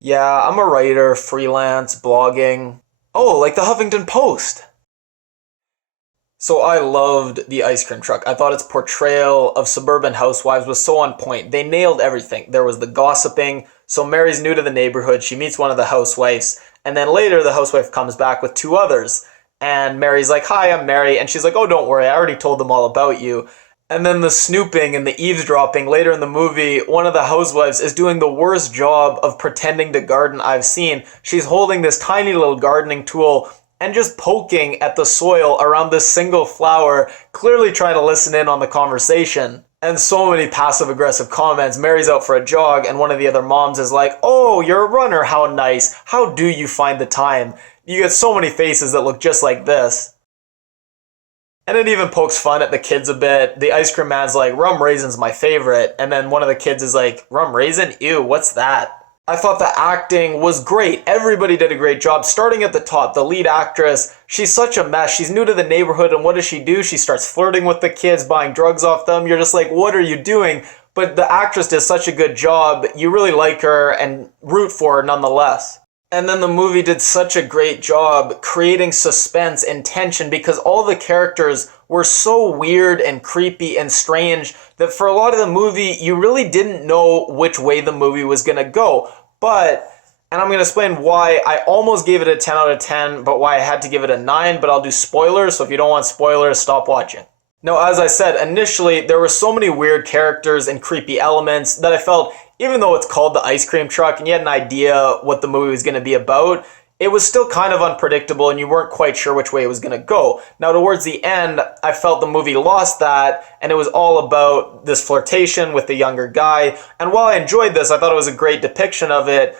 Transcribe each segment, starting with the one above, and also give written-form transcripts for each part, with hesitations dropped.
Yeah, I'm a writer, freelance, blogging. Oh, like the Huffington Post. So I loved the ice cream truck. I thought its portrayal of suburban housewives was so on point. They nailed everything. There was the gossiping. So Mary's new to the neighborhood. She meets one of the housewives. And then later, the housewife comes back with two others. And Mary's like, "Hi, I'm Mary." And she's like, "Oh, don't worry. I already told them all about you." And then the snooping and the eavesdropping later in the movie, one of the housewives is doing the worst job of pretending to garden I've seen. She's holding this tiny little gardening tool and just poking at the soil around this single flower, clearly trying to listen in on the conversation. And so many passive aggressive comments. Mary's out for a jog, and one of the other moms is like, "Oh, you're a runner, how nice. How do you find the time?" You get so many faces that look just like this. And it even pokes fun at the kids a bit. The ice cream man's like, "Rum raisin's my favorite." And then one of the kids is like, "Rum raisin? Ew, what's that?" I thought the acting was great. Everybody did a great job. Starting at the top, the lead actress, she's such a mess. She's new to the neighborhood, and what does she do? She starts flirting with the kids, buying drugs off them. You're just like, what are you doing? But the actress does such a good job. You really like her and root for her nonetheless. And then the movie did such a great job creating suspense and tension because all the characters were so weird and creepy and strange that for a lot of the movie, you really didn't know which way the movie was going to go. But, and I'm going to explain why I almost gave it a 10 out of 10, but why I had to give it a 9, but I'll do spoilers, so if you don't want spoilers, stop watching. Now, as I said, initially, there were so many weird characters and creepy elements that I felt, even though it's called the ice cream truck and you had an idea what the movie was going to be about, it was still kind of unpredictable and you weren't quite sure which way it was going to go. Now, towards the end, I felt the movie lost that, and it was all about this flirtation with the younger guy. And while I enjoyed this, I thought it was a great depiction of it.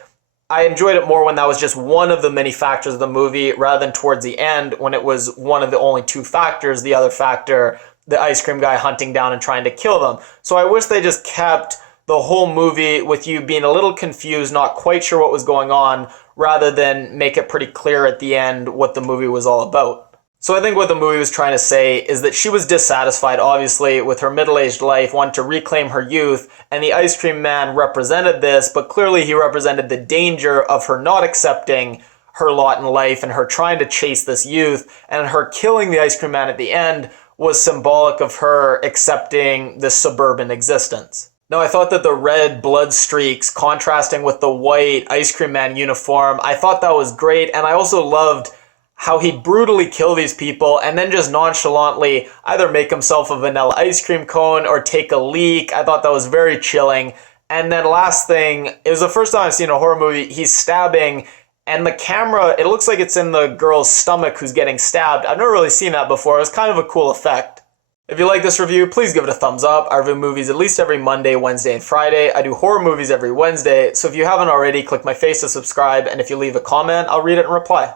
I enjoyed it more when that was just one of the many factors of the movie rather than towards the end when it was one of the only two factors, the other factor, the ice cream guy hunting down and trying to kill them. So I wish they just kept the whole movie with you being a little confused, not quite sure what was going on, rather than make it pretty clear at the end what the movie was all about. So I think what the movie was trying to say is that she was dissatisfied, obviously, with her middle-aged life, wanted to reclaim her youth, and the ice cream man represented this, but clearly he represented the danger of her not accepting her lot in life and her trying to chase this youth, and her killing the ice cream man at the end was symbolic of her accepting this suburban existence. Now, I thought that the red blood streaks contrasting with the white ice cream man uniform, I thought that was great, and I also loved how he'd brutally kill these people and then just nonchalantly either make himself a vanilla ice cream cone or take a leak. I thought that was very chilling. And then last thing, it was the first time I've seen a horror movie, he's stabbing, and the camera, it looks like it's in the girl's stomach who's getting stabbed. I've never really seen that before. It was kind of a cool effect. If you like this review, please give it a thumbs up. I review movies at least every Monday, Wednesday, and Friday. I do horror movies every Wednesday, so if you haven't already, click my face to subscribe, and if you leave a comment, I'll read it and reply.